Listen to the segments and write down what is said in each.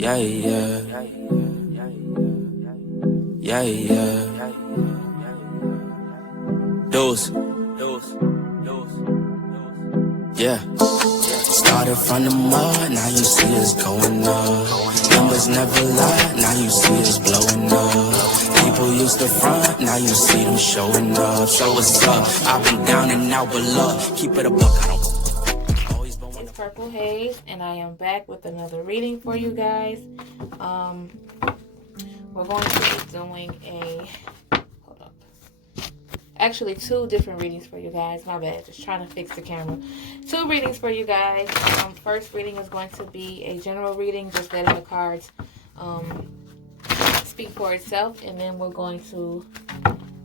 Yeah, yeah. Yeah, yeah. Dose. Yeah. Started from the mud, now you see us going up. Numbers never lie, now you see us blowing up. People used to front, now you see them showing up. So what's up? I've been down and out, but look, keep it a buck, I don't. It's Purple Haze, and I am back with another reading for you guys. We're going to be doing actually 2 different readings for you guys. My bad, just trying to fix the camera. 2 readings for you guys. First reading is going to be a general reading, just letting the cards speak for itself, and then we're going to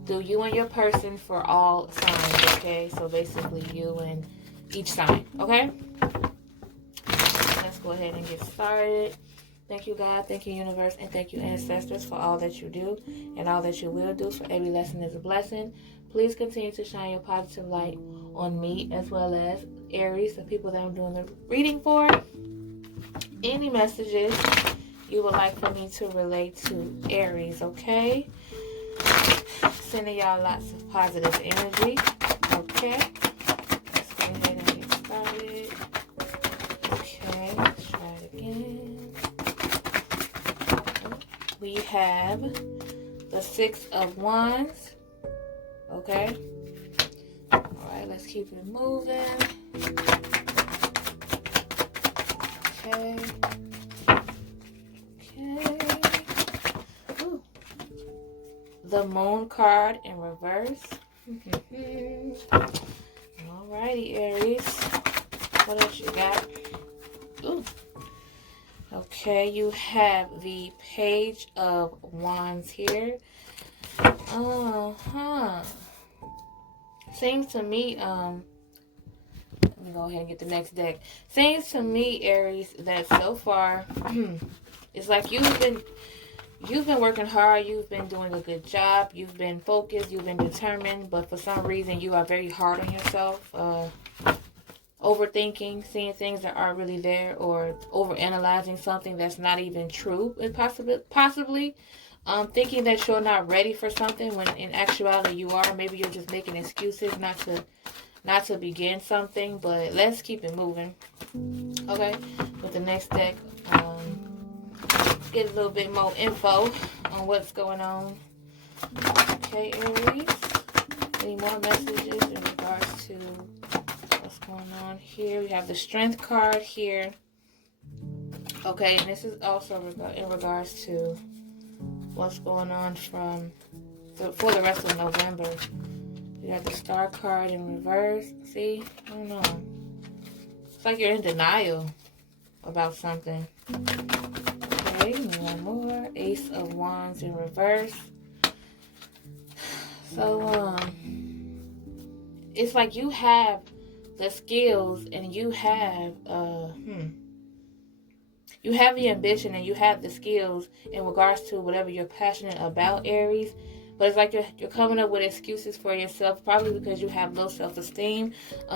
do you and your person for all signs, okay? So basically you and each sign, okay? Let's go ahead and get started. Thank you, God. Thank you, universe. And thank you, ancestors, for all that you do and all that you will do. For every lesson is a blessing. Please continue to shine your positive light on me as well as Aries, the people that I'm doing the reading for. Any messages you would like for me to relate to Aries, okay? Sending y'all lots of positive energy, okay? Let's go ahead and get started. Okay, let's try it again. We have the 6 of Wands. Okay. Alright, let's keep it moving. Okay. Okay. Ooh. The Moon card in reverse. Alrighty, Aries. What else you got? Ooh. Okay, you have the Page of Wands here. Seems to me, let me go ahead and get the next deck. Seems to me, Aries, that so far, it's like you've been working hard, you've been doing a good job, you've been focused, you've been determined, but for some reason you are very hard on yourself, overthinking, seeing things that aren't really there, or overanalyzing something that's not even true, and possibly thinking that you're not ready for something when in actuality you are. Maybe you're just making excuses not to begin something. But let's keep it moving. Okay, with the next deck, get a little bit more info on what's going on. Okay, Aries, any more messages in regards to what's going on here? We have the Strength card here. Okay, and this is also in regards to what's going on for the rest of November. You got the Star card in reverse. See? I don't know. It's like you're in denial about something. Okay, one more. Ace of Wands in reverse. So, it's like you have the skills and you have, you have the ambition and you have the skills in regards to whatever you're passionate about, Aries. But it's like you're coming up with excuses for yourself, probably because you have low self-esteem.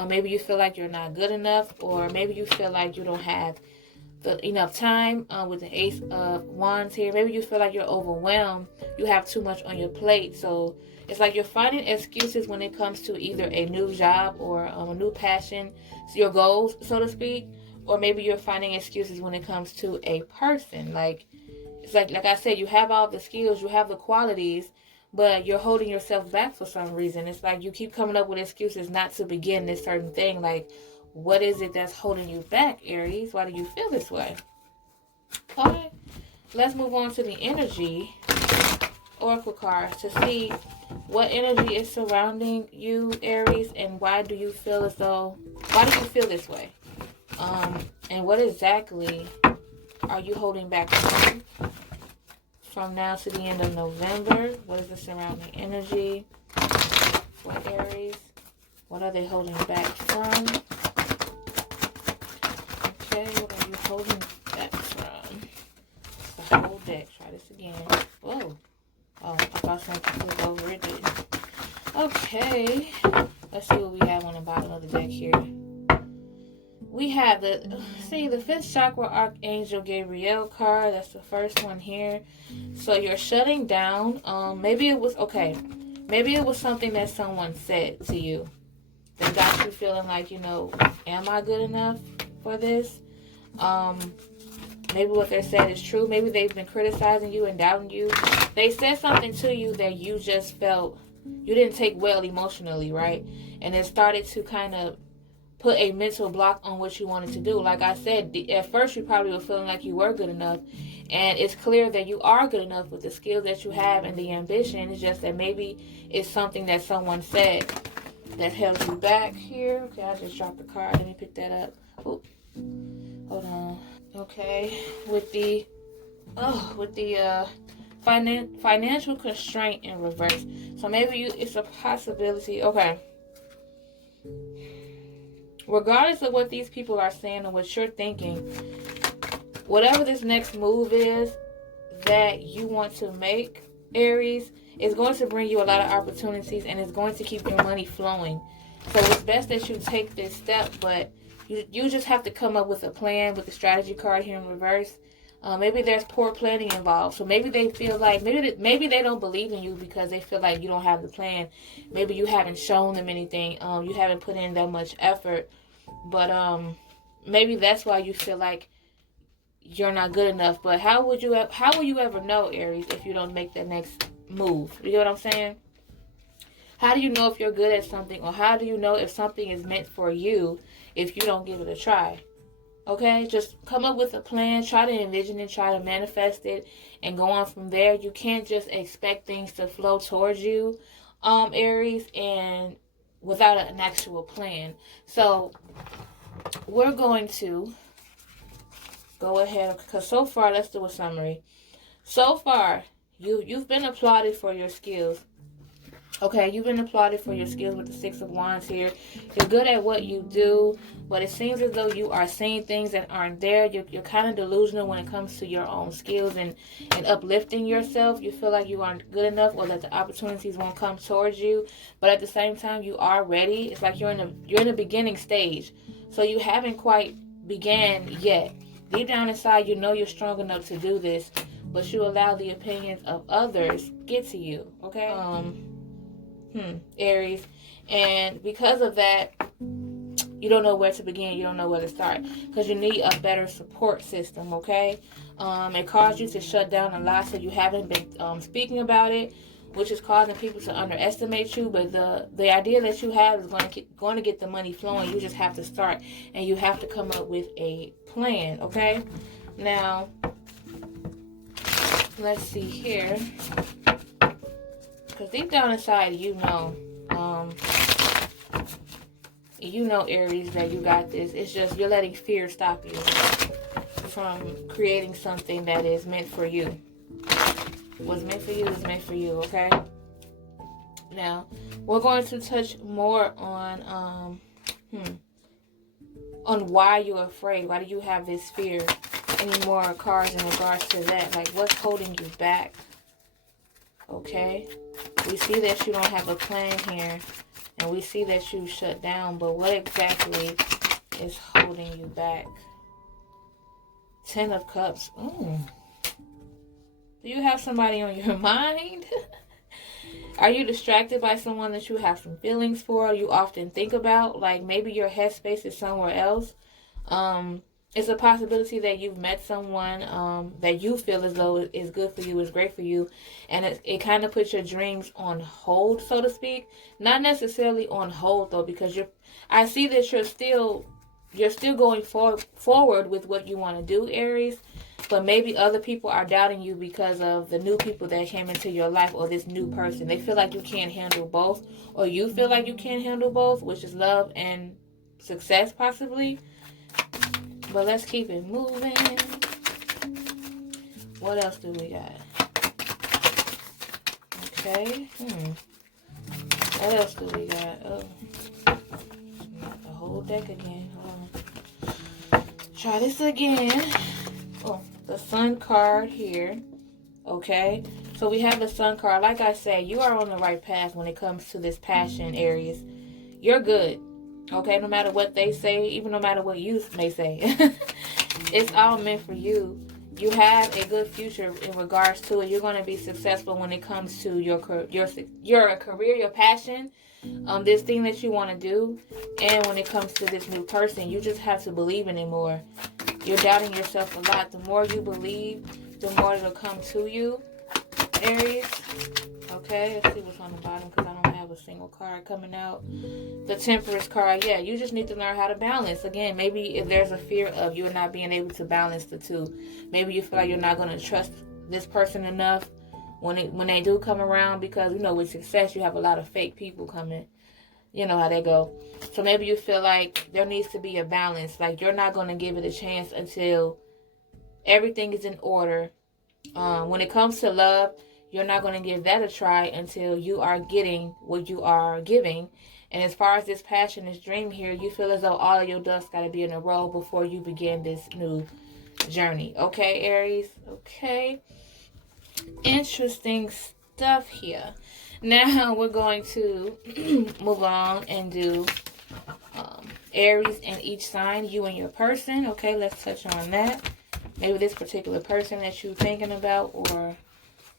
Maybe you feel like you're not good enough, or maybe you feel like you don't have enough time with the Ace of Wands here. Maybe you feel like you're overwhelmed. You have too much on your plate. So it's like you're finding excuses when it comes to either a new job or a new passion, your goals, so to speak. Or maybe you're finding excuses when it comes to a person. Like, it's like I said, you have all the skills, you have the qualities, but you're holding yourself back for some reason. It's like you keep coming up with excuses not to begin this certain thing. Like, what is it that's holding you back, Aries? Why do you feel this way? Alright, let's move on to the energy oracle cards to see what energy is surrounding you, Aries, and why do you feel this way? And what exactly are you holding back from now to the end of November? What is the surrounding energy for Aries? What are they holding back from? Okay, what are you holding back from? The whole deck. Try this again. Whoa. Oh, I thought something flipped over it. Okay. Let's see what we have on the bottom of the deck here. we have the, see, the 5th chakra Archangel Gabriel card. That's the first one here. So you're shutting down. Maybe it was, okay, maybe it was something that someone said to you that got you feeling like, you know, am I good enough for this? Maybe what they said is true. Maybe they've been criticizing you and doubting you. They said something to you that you just felt you didn't take well emotionally, right? And it started to kind of put a mental block on what you wanted to do. Like I said, at first you probably were feeling like you were good enough. And it's clear that you are good enough with the skills that you have and the ambition. It's just that maybe it's something that someone said that held you back here. Okay, I just dropped the card. Let me pick that up. Oop. Hold on. Okay, with the financial constraint in reverse. So maybe it's a possibility. Okay. Regardless of what these people are saying or what you're thinking, whatever this next move is that you want to make, Aries, is going to bring you a lot of opportunities and it's going to keep your money flowing. So it's best that you take this step, but you just have to come up with a plan with the strategy card here in reverse. Maybe there's poor planning involved. So maybe they feel like, maybe they don't believe in you because they feel like you don't have the plan. Maybe you haven't shown them anything. You haven't put in that much effort. But maybe that's why you feel like you're not good enough. But how will you ever know, Aries, if you don't make that next move? You get what I'm saying? How do you know if you're good at something, or how do you know if something is meant for you if you don't give it a try? Okay, just come up with a plan, try to envision it, try to manifest it, and go on from there. You can't just expect things to flow towards you, Aries, and without an actual plan. So we're going to go ahead, because so far, let's do a summary. So far, you've been applauded for your skills. Okay, you've been applauded for your skills with the 6 of Wands here. You're good at what you do, but it seems as though you are seeing things that aren't there. You're kind of delusional when it comes to your own skills and uplifting yourself. You feel like you aren't good enough, or that the opportunities won't come towards you. But at the same time, you are ready. It's like you're in a beginning stage. So you haven't quite began yet. Deep down inside, you know you're strong enough to do this, but you allow the opinions of others get to you. Okay? Aries, and because of that, you don't know where to begin, you don't know where to start, because you need a better support system. Okay, it caused you to shut down a lot, so you haven't been speaking about it, which is causing people to underestimate you. But the idea that you have is going to get the money flowing. You just have to start, and you have to come up with a plan. Okay, now let's see here. Because deep down inside, you know, Aries, that you got this. It's just you're letting fear stop you from creating something that is meant for you. What's meant for you is meant for you, okay? Now, we're going to touch more on why you're afraid. Why do you have this fear? Any more cards in regards to that? Like, what's holding you back? Okay? We see that you don't have a plan here, and we see that you shut down, but what exactly is holding you back? 10 of Cups. Ooh. Do you have somebody on your mind? Are you distracted by someone that you have some feelings for, you often think about? Like, maybe your headspace is somewhere else. It's a possibility that you've met someone that you feel as though is good for you, is great for you, and it kind of puts your dreams on hold, so to speak. Not necessarily on hold, though, because I see that you're still going forward with what you want to do, Aries, but maybe other people are doubting you because of the new people that came into your life, or this new person. They feel like you can't handle both, or you feel like you can't handle both, which is love and success, possibly. But let's keep it moving. What else do we got? Okay. What else do we got? Oh, not the whole deck again. Try this again. Oh, the Sun card here. Okay. So we have the Sun card. Like I said, you are on the right path when it comes to this passion, Aries. You're good. Okay, no matter what they say, even no matter what you may say. It's all meant for you. You have a good future in regards to it. You're going to be successful when it comes to your career, your passion, this thing that you want to do, and when it comes to this new person. You just have to believe in it more. You're doubting yourself a lot. The more you believe, the more it'll come to you, Aries. Okay, let's see what's on the bottom, because I don't have a single card coming out. The Temperance card. Yeah, you just need to learn how to balance. Again, maybe if there's a fear of you not being able to balance the two. Maybe you feel like you're not going to trust this person enough when they do come around, because, you know, with success, you have a lot of fake people coming. You know how they go. So maybe you feel like there needs to be a balance. Like, you're not going to give it a chance until everything is in order. When it comes to love, you're not going to give that a try until you are getting what you are giving. And as far as this passion, this dream here, you feel as though all of your ducks got to be in a row before you begin this new journey. Okay, Aries? Okay. Interesting stuff here. Now we're going to move on and do Aries in each sign, you and your person. Okay, let's touch on that. Maybe this particular person that you're thinking about or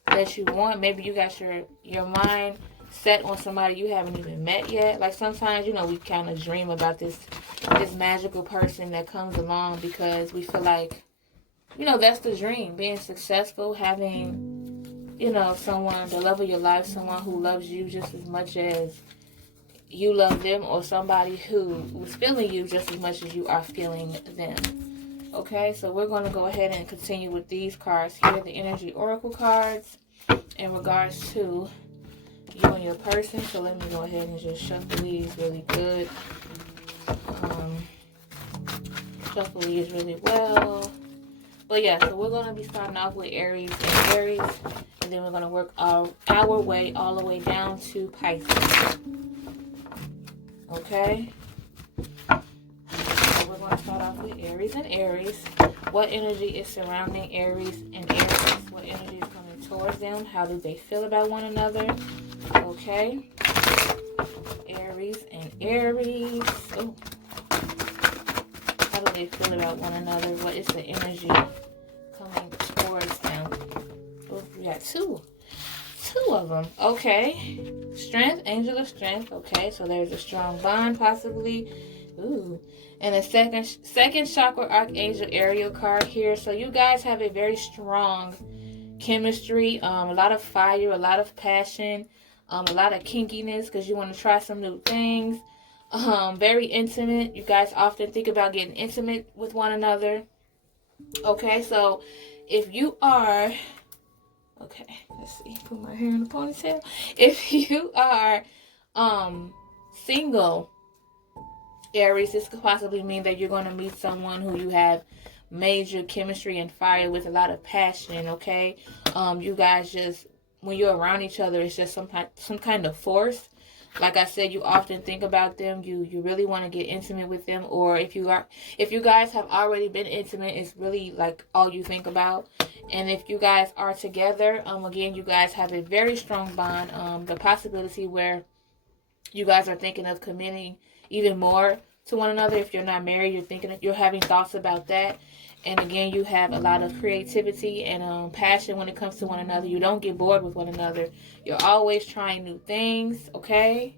that you want. Maybe you got your mind set on somebody you haven't even met yet. Like, sometimes, you know, we kind of dream about this magical person that comes along because we feel like, you know, that's the dream. Being successful, having, you know, someone, the love of your life, someone who loves you just as much as you love them, or somebody who is feeling you just as much as you are feeling them. Okay, so we're going to go ahead and continue with these cards here, the Energy Oracle cards, in regards to you and your person. So let me go ahead and just shuffle these really good. Shuffle these really well. But yeah, so we're going to be starting off with Aries and Aries, and then we're going to work our way all the way down to Pisces. Okay? So we're going to start off with Aries and Aries. What energy is surrounding Aries and Aries? What energy is coming towards them? How do they feel about one another? Okay? Aries and Aries. Oh. How do they feel about one another? What is the energy coming towards them? Oh, we got two of them. Okay. Strength, Angel of Strength. Okay, so there's a strong bond possibly. Ooh. And a second chakra Archangel Ariel card here. So you guys have a very strong chemistry, a lot of fire, a lot of passion, a lot of kinkiness because you want to try some new things. Very intimate. You guys often think about getting intimate with one another. Okay, so if you are, okay, let's see, put my hair in a ponytail. If you are single, Aries, this could possibly mean that you're going to meet someone who you have major chemistry and fire with, a lot of passion. Okay, you guys just, when you're around each other, it's just some kind of force. Like I said, you often think about them. You really want to get intimate with them, or if you guys have already been intimate, it's really like all you think about. And if you guys are together, again, you guys have a very strong bond. The possibility where you guys are thinking of committing even more to one another. If you're not married, you're having thoughts about that. And again, you have a lot of creativity and passion when it comes to one another. You don't get bored with one another. You're always trying new things, okay?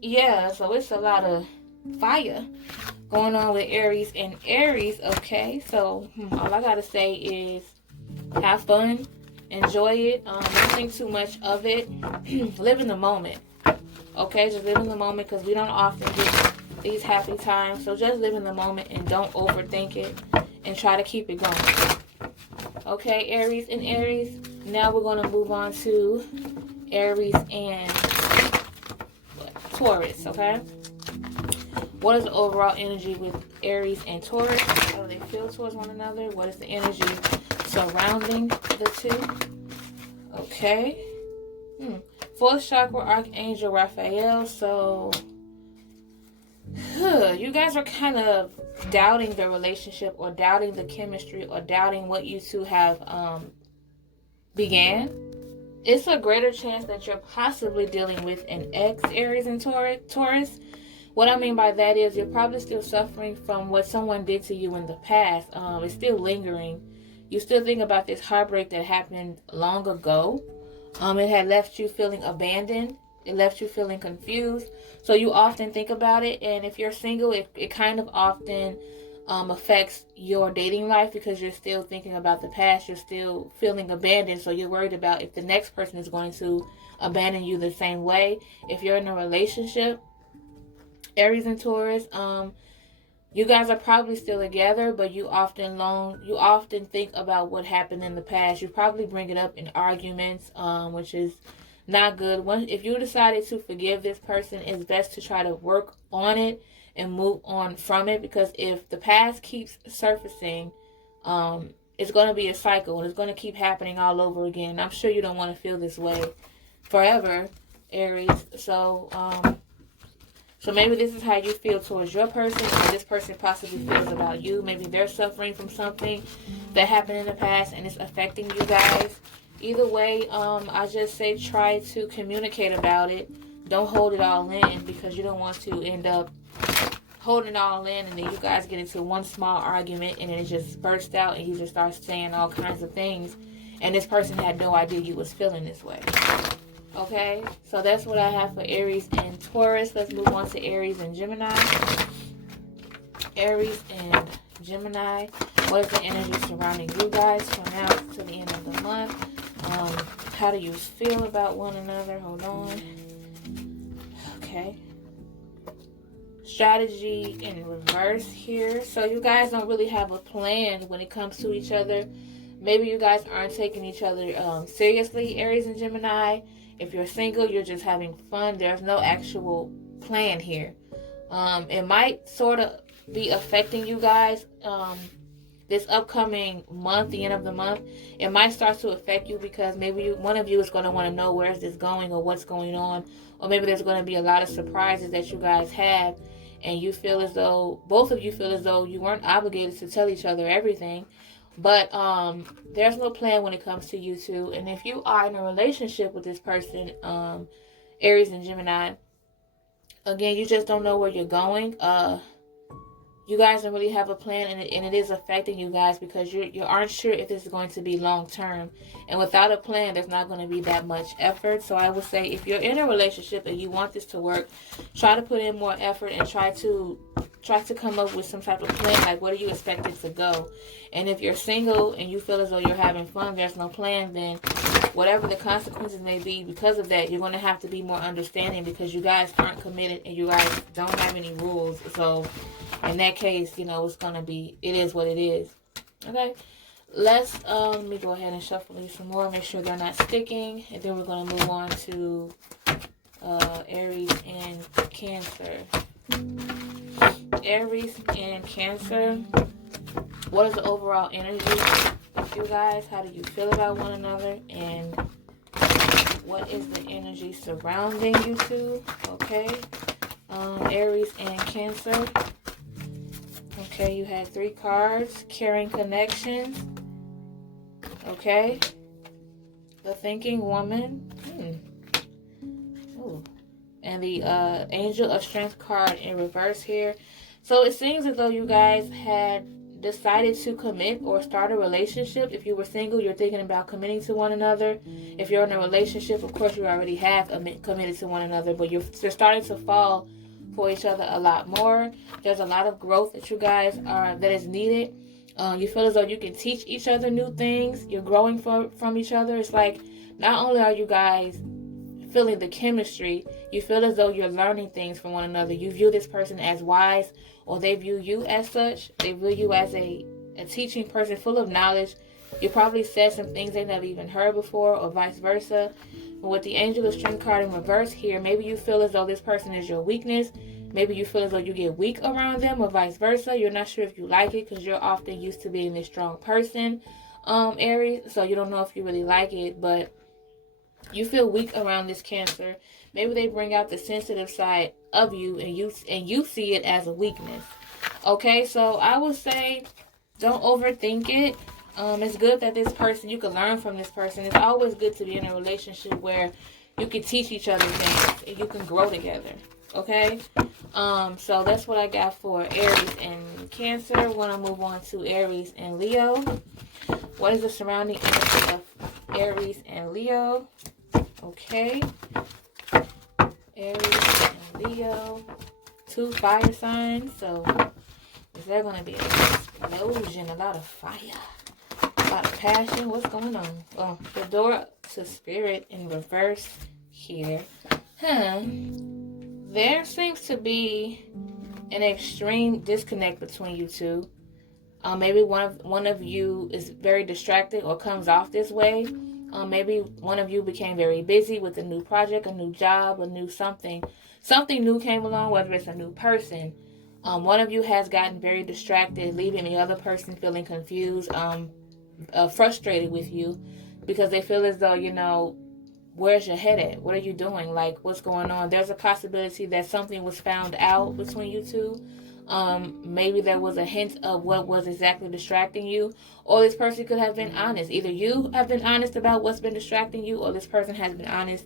Yeah, so it's a lot of fire going on with Aries and Aries, okay? So all I gotta say is have fun, enjoy it, don't think too much of it, live in the moment, okay? Just live in the moment, because we don't often get these happy times. So just live in the moment and don't overthink it, and try to keep it going. Okay, Aries and Aries. Now we're going to move on to Aries and Taurus, okay? What is the overall energy with Aries and Taurus? How do they feel towards one another? What is the energy surrounding the two? Okay. Fourth chakra Archangel Raphael. So you guys are kind of doubting the relationship, or doubting the chemistry, or doubting what you two have began. It's a greater chance that you're possibly dealing with an ex, Aries and Taurus, What I mean by that is you're probably still suffering from what someone did to you in the past. It's still lingering. You still think about this heartbreak that happened long ago. It had left you feeling abandoned. It left you feeling confused. So you often think about it. And if you're single, it kind of often affects your dating life because you're still thinking about the past. You're still feeling abandoned. So you're worried about if the next person is going to abandon you the same way. If you're in a relationship, Aries and Taurus, you guys are probably still together, but you often think about what happened in the past. You probably bring it up in arguments, which is not good. If you decided to forgive this person, it's best to try to work on it and move on from it, because if the past keeps surfacing, it's going to be a cycle and it's going to keep happening all over again. I'm sure you don't want to feel this way forever, Aries. So maybe this is how you feel towards your person, or this person possibly feels about you. Maybe they're suffering from something that happened in the past and it's affecting you guys. Either way, I just say try to communicate about it. Don't hold it all in, because you don't want to end up holding it all in and then you guys get into one small argument and then it just bursts out and you just start saying all kinds of things and this person had no idea you was feeling this way. Okay, so that's what I have for Aries and Taurus. Let's move on to Aries and Gemini. Aries and Gemini. What is the energy surrounding you guys from now to the end of the month? How do you feel about one another? Hold on. Okay. Strategy in reverse here. So you guys don't really have a plan when it comes to each other. Maybe you guys aren't taking each other seriously, Aries and Gemini. If you're single, you're just having fun. There's no actual plan here. It might sort of be affecting you guys this upcoming month, the end of the month. It might start to affect you because maybe one of you is going to want to know where is this going or what's going on. Or maybe there's going to be a lot of surprises that you guys have. And you feel as though, both of you feel as though you weren't obligated to tell each other everything. But there's no plan when it comes to you two. And if you are in a relationship with this person, Aries and Gemini, again, you just don't know where you're going. You guys don't really have a plan, and it is affecting you guys because you aren't sure if this is going to be long term. And without a plan, there's not going to be that much effort. So I would say if you're in a relationship and you want this to work, try to put in more effort and try to come up with some type of plan, like what do you expect it to go. And if you're single and you feel as though you're having fun, there's no plan, then whatever the consequences may be because of that, you're going to have to be more understanding because you guys aren't committed and you guys don't have any rules. So in that case, you know, it is what it is. Okay, let me go ahead and shuffle these some more, make sure they're not sticking, and then we're going to move on to Aries and Cancer. Aries and Cancer, what is the overall energy with you guys? How do you feel about one another? And what is the energy surrounding you two? Okay, Aries and Cancer. Okay, you had 3 cards. Caring connections. Okay. The thinking woman. Ooh. And the Angel of Strength card in reverse here. So it seems as though you guys had decided to commit or start a relationship. If you were single, you're thinking about committing to one another. If you're in a relationship, of course, you already have committed to one another, but you're starting to fall for each other a lot more. There's a lot of growth that you guys that is needed. You feel as though you can teach each other new things. You're growing from each other. It's like not only are you guys feeling the chemistry, you feel as though you're learning things from one another. You view this person as wise, or they view you as such. They view you as a teaching person full of knowledge. You probably said some things they never even heard before, or vice versa. But with the Angel of Strength card in reverse here, maybe you feel as though this person is your weakness. Maybe you feel as though you get weak around them, or vice versa. You're not sure if you like it because you're often used to being this strong person, Aries. So you don't know if you really like it, but you feel weak around this Cancer. Maybe they bring out the sensitive side of you, and you see it as a weakness. Okay, so I would say don't overthink it. It's good that this person, you can learn from this person. It's always good to be in a relationship where you can teach each other things and you can grow together. Okay? So that's what I got for Aries and Cancer. We're going to move on to Aries and Leo. What is the surrounding energy of Aries and Leo? Okay. Aries and Leo. 2 fire signs. So is there going to be an explosion? A lot of fire. A lot of passion. What's going on? Oh, the door to spirit in reverse here. There seems to be an extreme disconnect between you two. Maybe one of you is very distracted or comes off this way. Maybe one of you became very busy with a new project, a new job, a new something. Something new came along, whether it's a new person. One of you has gotten very distracted, leaving the other person feeling confused, frustrated with you, because they feel as though, you know, where's your head at? What are you doing? Like, what's going on? There's a possibility that something was found out between you two. Maybe there was a hint of what was exactly distracting you, or this person could have been honest. Either you have been honest about what's been distracting you, or this person has been honest,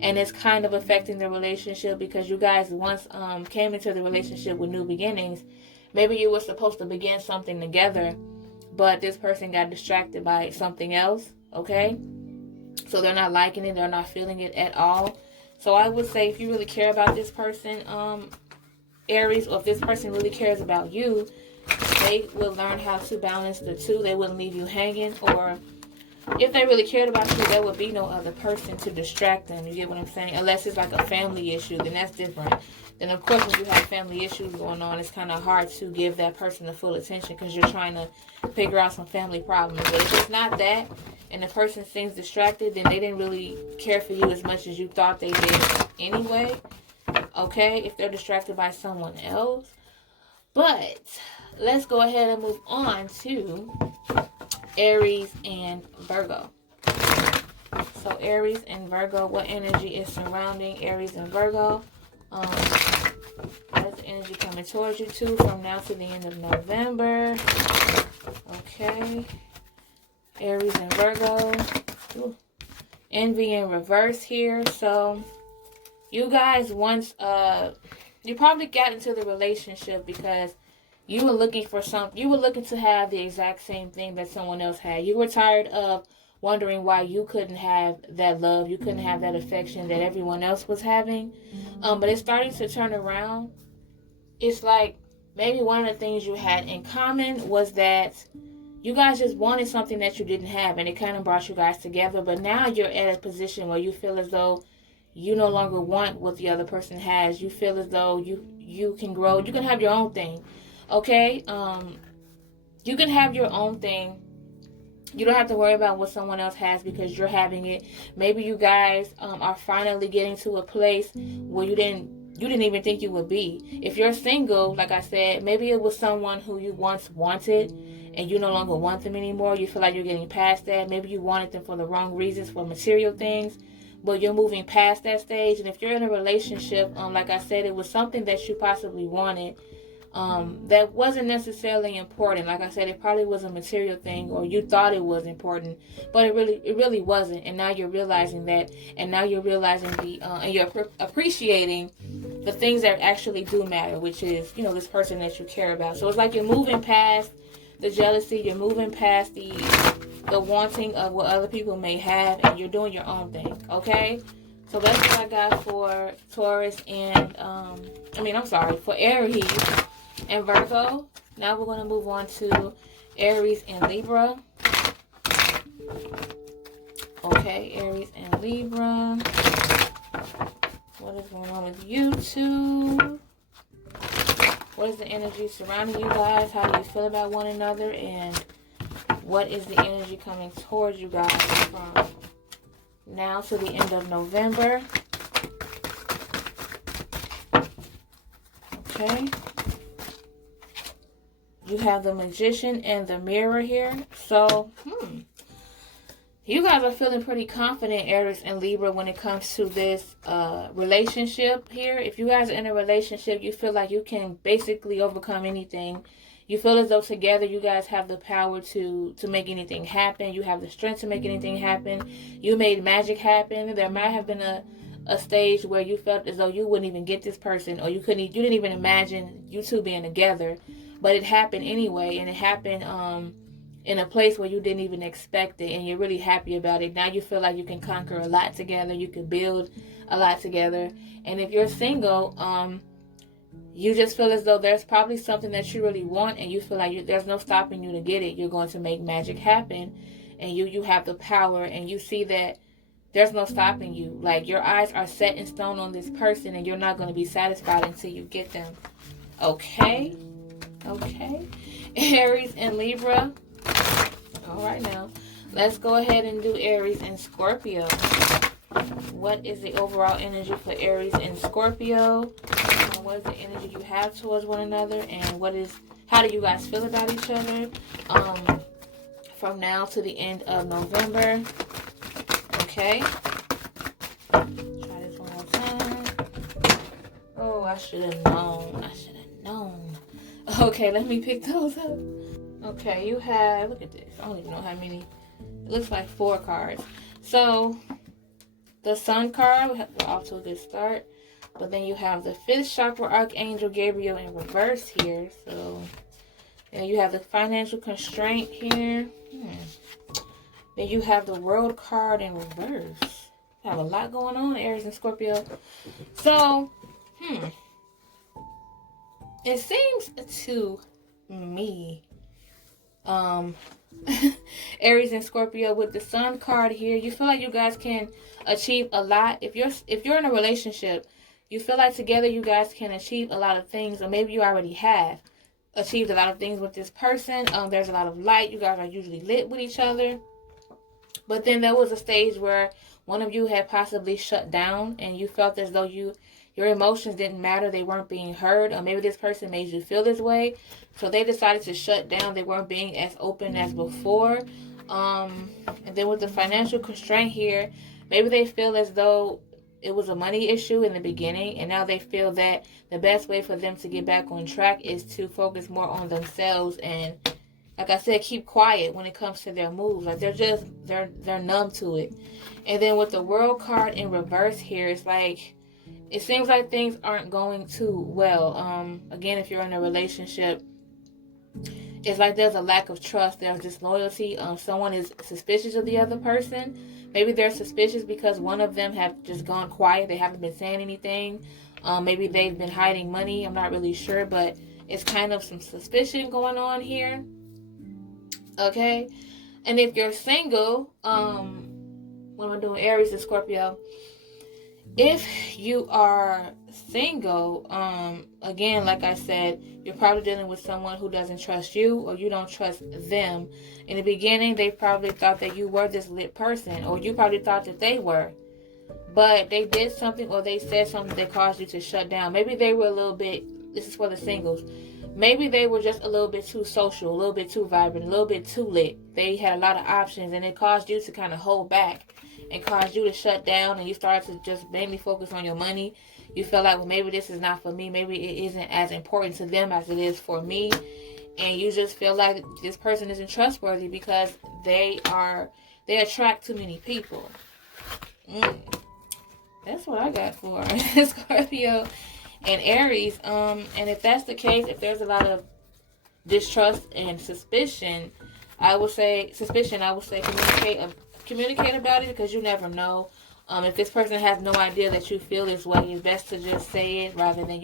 and it's kind of affecting the relationship, because you guys once came into the relationship with new beginnings. Maybe you were supposed to begin something together, but this person got distracted by something else. Okay, so they're not liking it, they're not feeling it at all. So I would say, if you really care about this person, Aries, or if this person really cares about you, they will learn how to balance the two. They wouldn't leave you hanging. Or if they really cared about you, there would be no other person to distract them. You get what I'm saying? Unless it's like a family issue, then that's different. Then of course, when you have family issues going on, it's kind of hard to give that person the full attention, because you're trying to figure out some family problems. But if it's not that, and the person seems distracted, then they didn't really care for you as much as you thought they did anyway. Okay, if they're distracted by someone else. But let's go ahead and move on to Aries and Virgo. So Aries and Virgo, what energy is surrounding Aries and Virgo? What is the energy coming towards you two from now to the end of November? Okay. Aries and Virgo. Ooh. Envy in reverse here. So you guys once, you probably got into the relationship because you were looking for something. You were looking to have the exact same thing that someone else had. You were tired of wondering why you couldn't have that love. You couldn't have that affection that everyone else was having. But it's starting to turn around. It's like maybe one of the things you had in common was that you guys just wanted something that you didn't have, and it kind of brought you guys together. But now you're at a position where you feel as though you no longer want what the other person has. You feel as though you can grow. You can have your own thing. Okay? You can have your own thing. You don't have to worry about what someone else has because you're having it. Maybe you guys are finally getting to a place where you didn't even think you would be. If you're single, like I said, maybe it was someone who you once wanted and you no longer want them anymore. You feel like you're getting past that. Maybe you wanted them for the wrong reasons, for material things, but you're moving past that stage. And if you're in a relationship, like I said, it was something that you possibly wanted that wasn't necessarily important. Like I said, it probably was a material thing, or you thought it was important, but it really wasn't. And now you're realizing that, and now you're realizing and you're appreciating the things that actually do matter, which is, you know, this person that you care about. So it's like you're moving past the jealousy, you're moving past the wanting of what other people may have, and you're doing your own thing. Okay. So that's what I got for Taurus and for Aries and Virgo. Now we're going to move on to Aries and Libra. Okay, Aries and Libra. What is going on with you two? What is the energy surrounding you guys? How do you feel about one another? And what is the energy coming towards you guys from now to the end of November? Okay. You have the Magician and the Mirror here. So, you guys are feeling pretty confident, Aries and Libra, when it comes to this relationship here. If you guys are in a relationship, you feel like you can basically overcome anything. You feel as though together you guys have the power to make anything happen. You have the strength to make anything happen. You made magic happen. There might have been a a stage where you felt as though you wouldn't even get this person, or you didn't even imagine you two being together, but it happened anyway, and it happened in a place where you didn't even expect it, and you're really happy about it. Now you feel like you can conquer a lot together, you can build a lot together. And if you're single, you just feel as though there's probably something that you really want, and you feel like there's no stopping you to get it. You're going to make magic happen, and you have the power, and you see that there's no stopping you. Like, your eyes are set in stone on this person, and you're not going to be satisfied until you get them. Okay? Aries and Libra. All right, now let's go ahead and do Aries and Scorpio. What is the overall energy for Aries and Scorpio? What is the energy you have towards one another, and how do you guys feel about each other from now to the end of November? Okay. Try this one more time. Oh, I should have known. Okay, let me pick those up. Okay, you have, look at this. I don't even know how many. It looks like 4 cards. So, the Sun card, we're off to a good start. But then you have the 5th chakra Archangel Gabriel in reverse here. So, and you have the financial constraint here. Then you have the World card in reverse. You have a lot going on, Aries and Scorpio. So, it seems to me, Aries and Scorpio, with the Sun card here, you feel like you guys can achieve a lot. If you're in a relationship, you feel like together you guys can achieve a lot of things, or maybe you already have achieved a lot of things with this person. There's a lot of light. You guys are usually lit with each other. But then there was a stage where one of you had possibly shut down, and you felt as though your emotions didn't matter. They weren't being heard. Or maybe this person made you feel this way, so they decided to shut down. They weren't being as open as before. And then with the financial constraint here, maybe they feel as though it was a money issue in the beginning, and now they feel that the best way for them to get back on track is to focus more on themselves and, like I said, keep quiet when it comes to their moves. Like, they're numb to it. And then with the World card in reverse here, it's like, it seems like things aren't going too well. Again, if you're in a relationship, it's like there's a lack of trust. There's disloyalty. Someone is suspicious of the other person. Maybe they're suspicious because one of them have just gone quiet. They haven't been saying anything. Maybe they've been hiding money. I'm not really sure, but it's kind of some suspicion going on here. Okay? And if you're single, when we're doing Aries and Scorpio, if you are single, again, like I said, you're probably dealing with someone who doesn't trust you, or you don't trust them. In the beginning, they probably thought that you were this lit person, or you probably thought that they were. But they did something, or they said something that caused you to shut down. Maybe they were a little bit, this is for the singles, maybe they were just a little bit too social, a little bit too vibrant, a little bit too lit. They had a lot of options, and it caused you to kind of hold back, and caused you to shut down, and you started to just mainly focus on your money. You feel like, well, maybe this is not for me. Maybe it isn't as important to them as it is for me. And you just feel like this person isn't trustworthy because they attract too many people. That's what I got for Scorpio and Aries. And if that's the case, if there's a lot of distrust and suspicion, I would say communicate about it, because you never know. If this person has no idea that you feel this way, it's best to just say it rather than,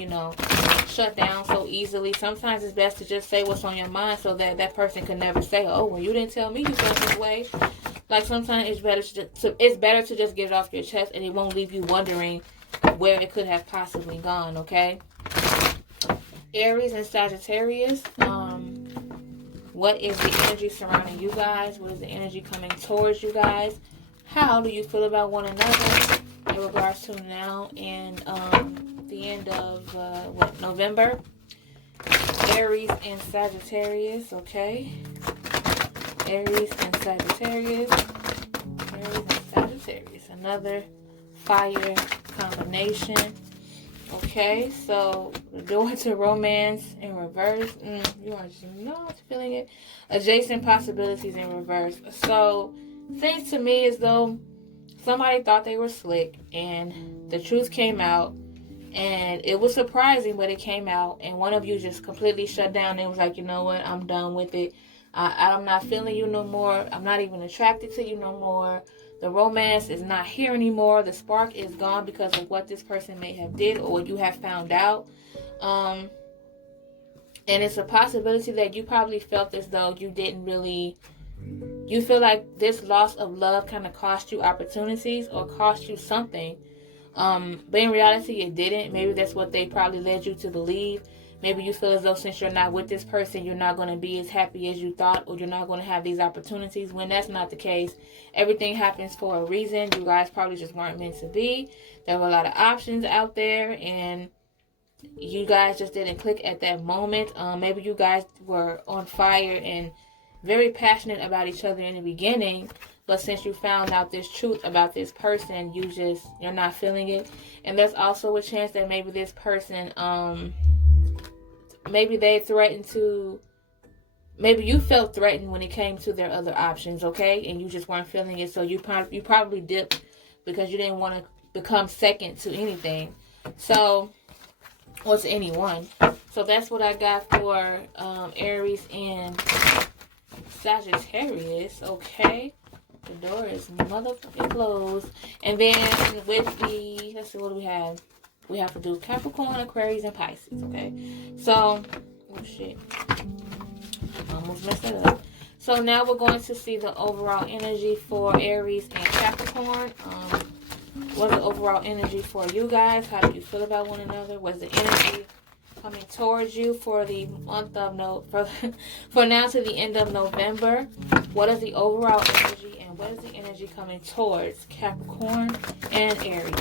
shut down so easily. Sometimes it's best to just say what's on your mind, so that that person can never say, oh, well, you didn't tell me you felt this way. Like, sometimes it's better to just get it off your chest, and it won't leave you wondering where it could have possibly gone, okay? Aries and Sagittarius, what is the energy surrounding you guys? What is the energy coming towards you guys? How do you feel about one another in regards to now and the end of November? Aries and Sagittarius, okay? Aries and Sagittarius. Aries and Sagittarius. Another fire combination. Okay, so we're going to romance in reverse. You are just not feeling it. Adjacent possibilities in reverse. So, seems to me as though somebody thought they were slick, and the truth came out, and it was surprising, but it came out, and one of you just completely shut down and was like, you know what, I'm done with it. I'm not feeling you no more. I'm not even attracted to you no more. The romance is not here anymore. The spark is gone because of what this person may have did or what you have found out. And it's a possibility that you probably felt as though you didn't really, you feel like this loss of love kind of cost you opportunities or cost you something. But in reality, it didn't. Maybe that's what they probably led you to believe. Maybe you feel as though since you're not with this person, you're not going to be as happy as you thought, or you're not going to have these opportunities, when that's not the case. Everything happens for a reason. You guys probably just weren't meant to be. There were a lot of options out there, and you guys just didn't click at that moment. Maybe you guys were on fire and very passionate about each other in the beginning, but since you found out this truth about this person, you're not feeling it. And there's also a chance that maybe this person, maybe they threatened to, maybe you felt threatened when it came to their other options, okay? And you just weren't feeling it, so you probably dipped because you didn't want to become second to anything. So, or to anyone. So that's what I got for Aries and Sagittarius, okay? The door is motherfucking closed. And then with the, let's see, what do we have? We have to do Capricorn, Aquarius, and Pisces, okay? So, oh shit. Almost messed it up. So now we're going to see the overall energy for Aries and Capricorn. What's the overall energy for you guys? How do you feel about one another? What's the energy coming towards you for the month of for now to the end of November? What is the overall energy, and what is the energy coming towards Capricorn and Aries?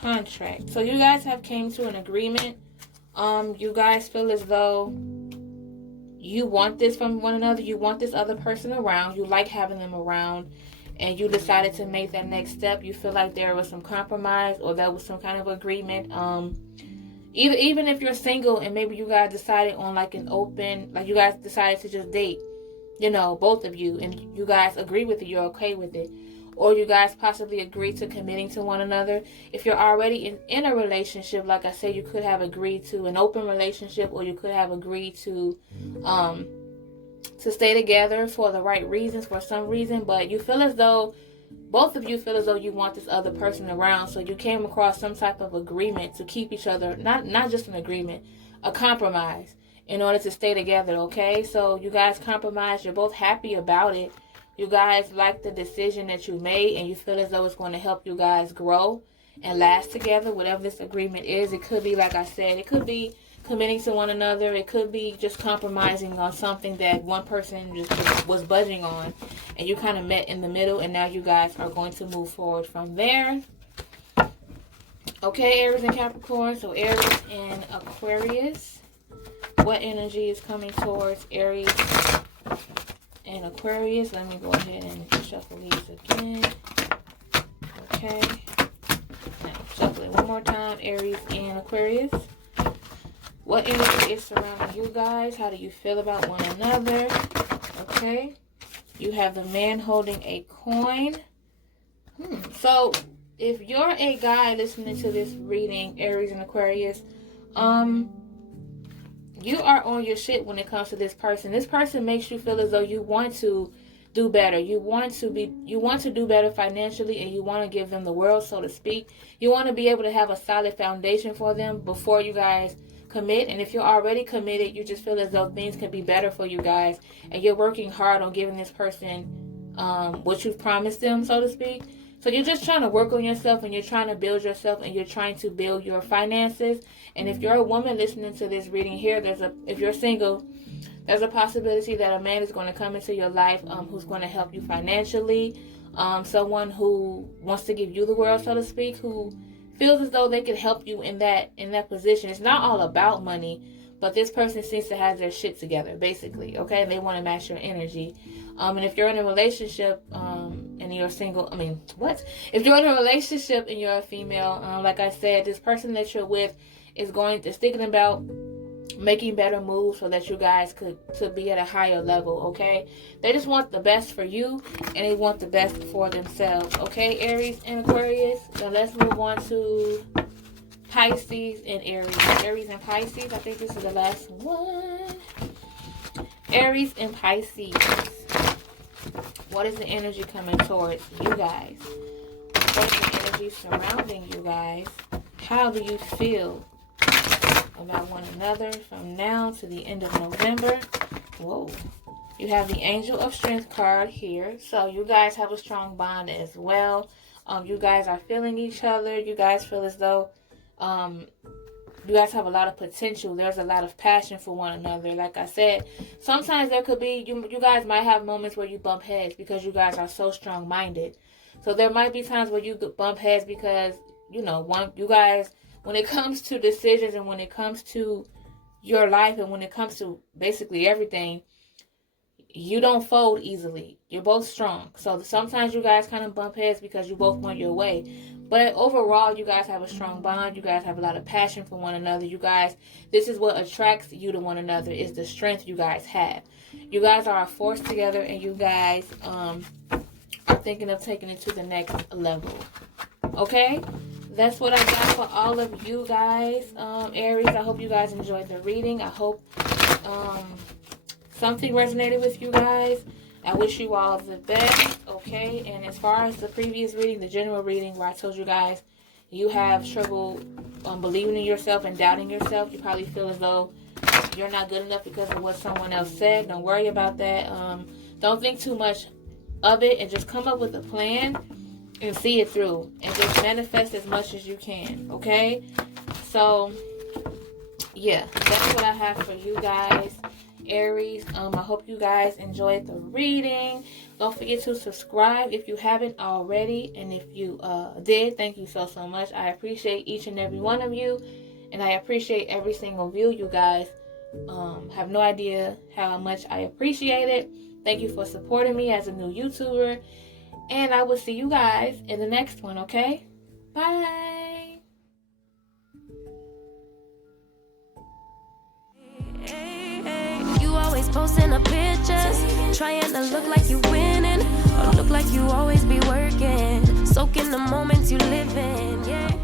Contract. So you guys have came to an agreement. You guys feel as though you want this from one another. You want this other person around. You like having them around. And you decided to make that next step. You feel like there was some compromise, or there was some kind of agreement. Even if you're single and maybe you guys decided on like an open, like you guys decided to just date, you know, both of you, and you guys agree with it, you're okay with it. Or you guys possibly agree to committing to one another. If you're already in a relationship, like I said, you could have agreed to an open relationship, or you could have agreed to stay together for the right reasons, for some reason. But you feel as though, both of you feel as though you want this other person around. So you came across some type of agreement to keep each other, not just an agreement, a compromise in order to stay together, okay? So you guys compromised. You're both happy about it. You guys like the decision that you made, and you feel as though it's going to help you guys grow and last together, whatever this agreement is. It could be, like I said, it could be committing to one another. It could be just compromising on something that one person just was budging on, and you kind of met in the middle, and now you guys are going to move forward from there. Okay, Aries and Capricorn. So Aries and Aquarius. What energy is coming towards Aries and Aquarius? Let me go ahead and shuffle these again. Okay. Now, shuffle it one more time. Aries and Aquarius. What energy is surrounding you guys? How do you feel about one another? Okay. You have the man holding a coin. So, if you're a guy listening to this reading, Aries and Aquarius, you are on your shit when it comes to this person. This person makes you feel as though you want to do better. You want to do better financially, and you want to give them the world, so to speak. You want to be able to have a solid foundation for them before you guys commit. And if you're already committed, you just feel as though things can be better for you guys, and you're working hard on giving this person what you've promised them, so to speak. So you're just trying to work on yourself, and you're trying to build yourself, and you're trying to build your finances. And if you're a woman listening to this reading here, if you're single, there's a possibility that a man is going to come into your life who's going to help you financially. Someone who wants to give you the world, so to speak, who feels as though they could help you in that position. It's not all about money, but this person seems to have their shit together, basically, okay? They want to match your energy. And if you're in a relationship and you're single, If you're in a relationship and you're a female, like I said, this person that you're with is thinking about making better moves so that you guys could to be at a higher level, okay? They just want the best for you, and they want the best for themselves, okay, Aries and Aquarius? So let's move on to Pisces and Aries. Aries and Pisces, I think this is the last one. Aries and Pisces. What is the energy coming towards you guys? What is the energy surrounding you guys? How do you feel about one another from now to the end of November? Whoa. You have the Angel of Strength card here. So you guys have a strong bond as well. You guys are feeling each other. You guys feel as though you guys have a lot of potential. There's a lot of passion for one another. Like I said, sometimes there could be, you guys might have moments where you bump heads because you guys are so strong-minded. So there might be times where you bump heads because, you know, you guys, when it comes to decisions and when it comes to your life and when it comes to basically everything, you don't fold easily. You're both strong. So sometimes you guys kind of bump heads because you both want your way. But overall, you guys have a strong bond. You guys have a lot of passion for one another. You guys, this is what attracts you to one another, is the strength you guys have. You guys are a force together, and you guys are thinking of taking it to the next level. Okay? That's what I got for all of you guys, Aries. I hope you guys enjoyed the reading. I hope something resonated with you guys. I wish you all the best, okay? And as far as the previous reading, the general reading, where I told you guys you have trouble believing in yourself and doubting yourself, you probably feel as though you're not good enough because of what someone else said. Don't worry about that. Don't think too much of it, and just come up with a plan and see it through, and just manifest as much as you can, okay? So yeah, that's what I have for you guys, Aries. I hope you guys enjoyed the reading. Don't forget to subscribe if you haven't already, and if you did, thank you so much. I appreciate each and every one of you, and I appreciate every single view. You guys have no idea how much I appreciate it. Thank you for supporting me as a new YouTuber. And I will see you guys in the next one, okay? Bye. You always posting up pictures, trying to look like you winning, or look like you always be working, soaking the moments you live in, yeah.